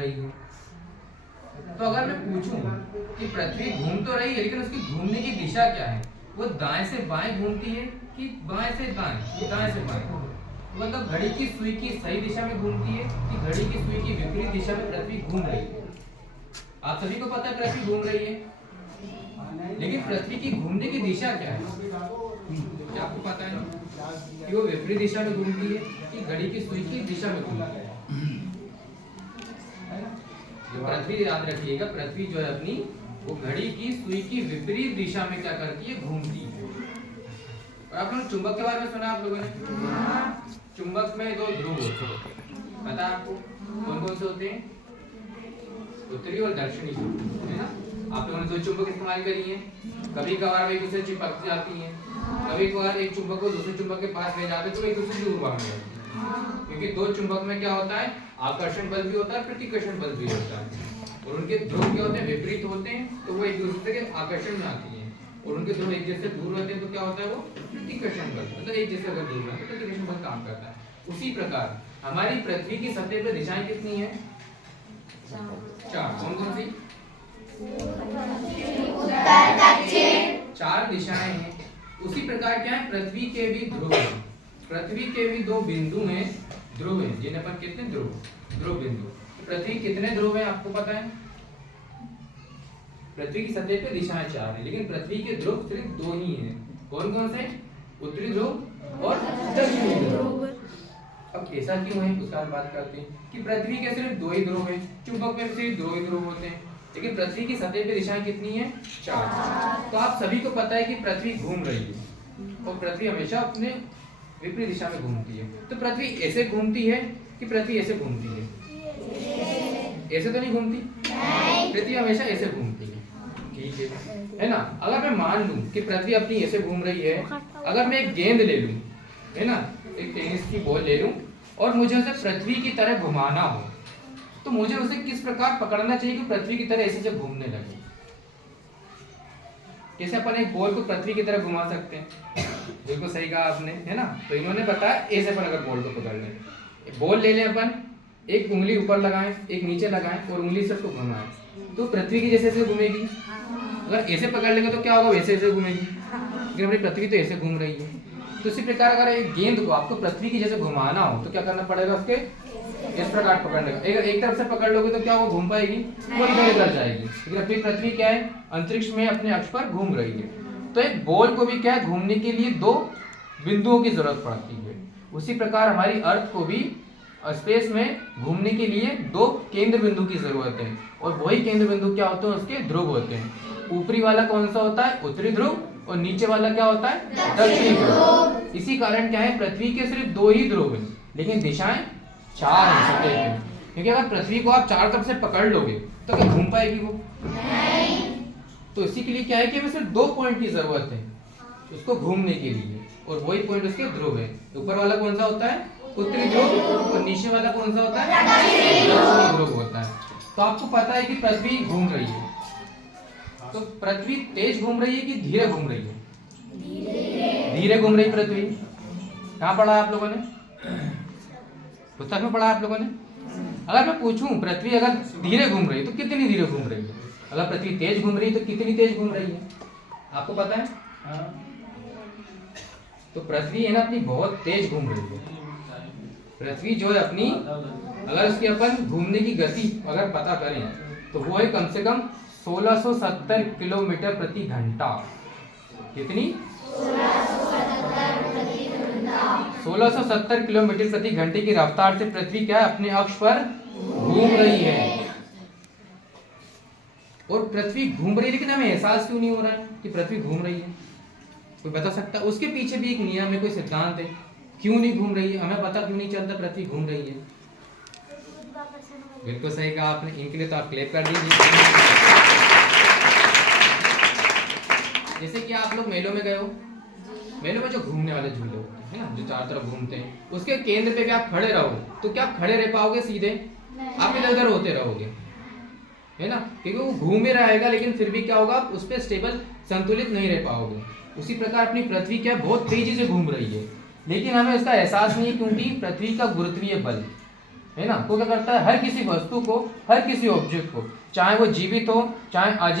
रही है। तो अगर मैं पूछूं कि पृथ्वी घूम तो रही है लेकिन उसकी घूमने की दिशा क्या है, वो दाएं से बाएं घूमती है कि बाएं से दाएं, दाएं से बाएं, मतलब घड़ी की सुई की सही दिशा में घूमती है कि घड़ी की सुई की विपरीत दिशा में पृथ्वी घूम रही है। आप सभी को पता है पृथ्वी घूम रही है, लेकिन पृथ्वी की घूमने की दिशा क्या है, क्या आपको पता है कि वो विपरीत दिशा में घूमती है कि घड़ी की सुई की दिशा में घूमती है? पृथ्वी याद रखिएगा, पृथ्वी जो है अपनी वो घड़ी की सुई की विपरीत दिशा में क्या करती है, घूमती है। और आप लोग चुंबक के बारे में सुना आप लोगों ने? चुंबक में दो ध्रुव होते हैं, पता है आपको कौन कौन से होते हैं? उत्तरी और दक्षिणी, है ना? आप लोगों ने दो चुंबक इस्तेमाल करी है, कभी कभार एक दूसरे चिपक जाती है, कभी कभार एक चुंबक को दूसरे चुंबक के पास ले जाते तो एक दूसरे से दूर भाग जाते हैं, क्योंकि दो चुंबक में क्या होता है, आकर्षण बल भी होता है, प्रतिकर्षण बल भी होता है, और उनके ध्रुव क्या होते हैं, विपरीत होते हैं, तो वो एक दूसरे के आकर्षण में आती है, और उनके ध्रुव एक जैसे दूर होते हैं तो क्या होता है, वो प्रतिकर्षण बल, मतलब एक जैसे अगर दूर रहते तो प्रतिकर्षण बल काम करता है। उसी प्रकार हमारी पृथ्वी की सतह पर दिशाएं कितनी है? चार। कौन कौन सी? उत्तर दक्षिण, चार दिशाएं हैं। उसी प्रकार क्या है, पृथ्वी के भी ध्रुव हैं, पृथ्वी के भी दो बिंदु हैं, ध्रुव हैं, जिन्हें अपन कहते हैं ध्रुव बिंदु। तो पृथ्वी कितने ध्रुव हैं आपको पता है? पृथ्वी की सतह पे दिशाएं चार हैं, लेकिन पृथ्वी के ध्रुव सिर्फ दो ही हैं। कौन कौन से? उत्तरी ध्रुव और दक्षिणी ध्रुव। अब ऐसा क्यों है उसका हम बात करते हैं कि पृथ्वी के सिर्फ दो ही ध्रुव हैं, चुंबक में सिर्फ दो ही ध्रुव होते हैं, लेकिन पृथ्वी की सतह पे दिशाएं कितनी हैं? चार। तो आप सभी को पता है कि पृथ्वी घूम रही है और पृथ्वी हमेशा अपने विपरीत दिशा में घूमती है। तो पृथ्वी ऐसे घूमती है कि पृथ्वी ऐसे घूमती है? ऐसे तो नहीं घूमती, पृथ्वी हमेशा ऐसे घूमती है, ठीक है ना? अगर मैं मान लूं कि पृथ्वी अपनी ऐसे घूम रही है, अगर मैं एक गेंद ले लूं, है ना, एक टेनिस की बॉल ले लूं और मुझे उसे पृथ्वी की तरह घुमाना हो, तो मुझे उसे किस प्रकार पकड़ना चाहिए कि पृथ्वी की तरह ऐसे जब घूमने लगे? कैसे अपन एक बॉल को पृथ्वी की तरह घुमा सकते हैं? बिल्कुल सही कहा आपने, है ना? तो इन्होंने बताया ऐसे अपन अगर बॉल को पकड़ लें, बॉल ले लें अपन, एक उंगली ऊपर लगाएं, एक नीचे लगाएं और उंगली से उसको घुमाएं, तो पृथ्वी की जैसे घूमेगी। अगर ऐसे पकड़ लेंगे तो क्या होगा, वैसे ऐसे घूमेगी, लेकिन अपनी पृथ्वी तो ऐसे घूम रही है। तो इसी प्रकार अगर एक गेंद को आपको पृथ्वी की जैसे घुमाना हो तो क्या करना पड़ेगा, उसके इस प्रकार पकड़ने का। अगर एक तरफ से पकड़ लोगे तो क्या वो घूम पाएगी, वो इधर उधर जाएगी, लेकिन अपनी पृथ्वी क्या है, अंतरिक्ष में अपने अक्ष पर घूम रही है। तो एक बॉल को भी क्या है, घूमने के लिए दो बिंदुओं की जरूरत पड़ती है। उसी प्रकार हमारी अर्थ को भी स्पेस में घूमने के लिए दो केंद्र बिंदु की जरूरत है, और वही केंद्र बिंदु क्या होते हैं, उसके ध्रुव होते हैं। ऊपरी वाला कौन सा होता है, उत्तरी ध्रुव, और नीचे वाला क्या होता है, दक्षिणी ध्रुव। इसी कारण क्या है, पृथ्वी के सिर्फ दो ही ध्रुव हैं, लेकिन दिशाएं चार हैं सतह पे, क्योंकि अगर पृथ्वी को आप चार तरफ से पकड़ लोगे तो क्या घूम पाएगी वो? नहीं। तो इसी के लिए क्या है कि हमें सिर्फ दो पॉइंट की जरूरत है उसको घूमने के लिए, और वही पॉइंट उसके ध्रुव है। ऊपर वाला कौन सा होता है, उत्तरी ध्रुव, और नीचे वाला कौन सा होता है, दक्षिणी ध्रुव होता है। तो आपको पता है कि पृथ्वी घूम रही है, तो पृथ्वी तेज घूम रही है कि धीरे घूम रही है? धीरे घूम रही पृथ्वी। कहाँ पढ़ा आप लोगों ने, पुस्तक में पढ़ा आप लोगों ने? अगर मैं पूछूं पृथ्वी अगर धीरे घूम रही है तो कितनी धीरे घूम रही है? अगर पृथ्वी तेज घूम रही है तो कितनी तेज घूम रही है, आपको पता है? तो पृथ्वी है ना अपनी बहुत तेज घूम रही है। पृथ्वी जो है अपनी, अगर उसकी अपन घूमने की गति अगर पता करें तो वो है कम से कम 1670 किलोमीटर प्रति घंटा। कितनी? 1670 किलोमीटर प्रति घंटे की रफ्तार से पृथ्वी क्या है, अपने अक्ष पर घूम रही है। और पृथ्वी घूम रही है, लेकिन हमें एहसास क्यों नहीं हो रहा है कि पृथ्वी घूम रही है? कोई बता सकता है? उसके पीछे भी एक नियम है, कोई सिद्धांत है, क्यों नहीं घूम रही है, हमें पता क्यों नहीं चलता पृथ्वी घूम रही है? बिल्कुल सही कहा आपने, इनके लिए तो आप क्लैप कर दीजिए। जैसे कि आप लोग मेलों में गए हो, मेलों में जो घूमने वाले झूले होते हैं ना, जो चारों तरफ घूमते हैं, उसके केंद्र पे भी आप खड़े रहो तो क्या आप खड़े रह पाओगे सीधे? आप इधर उधर होते रहोगे, है ना, क्योंकि वो घूम ही रहेगा, लेकिन फिर भी क्या होगा, आप उस पर स्टेबल संतुलित नहीं रह पाओगे। उसी प्रकार अपनी पृथ्वी क्या बहुत तेजी से घूम रही है, लेकिन हमें इसका एहसास नहीं है, क्योंकि पृथ्वी का गुरुत्वीय बल है ना। तो क्या करता है, हर किसी वस्तु को, हर किसी ऑब्जेक्ट को, चाहे वो जीवित हो चाहे अजीवित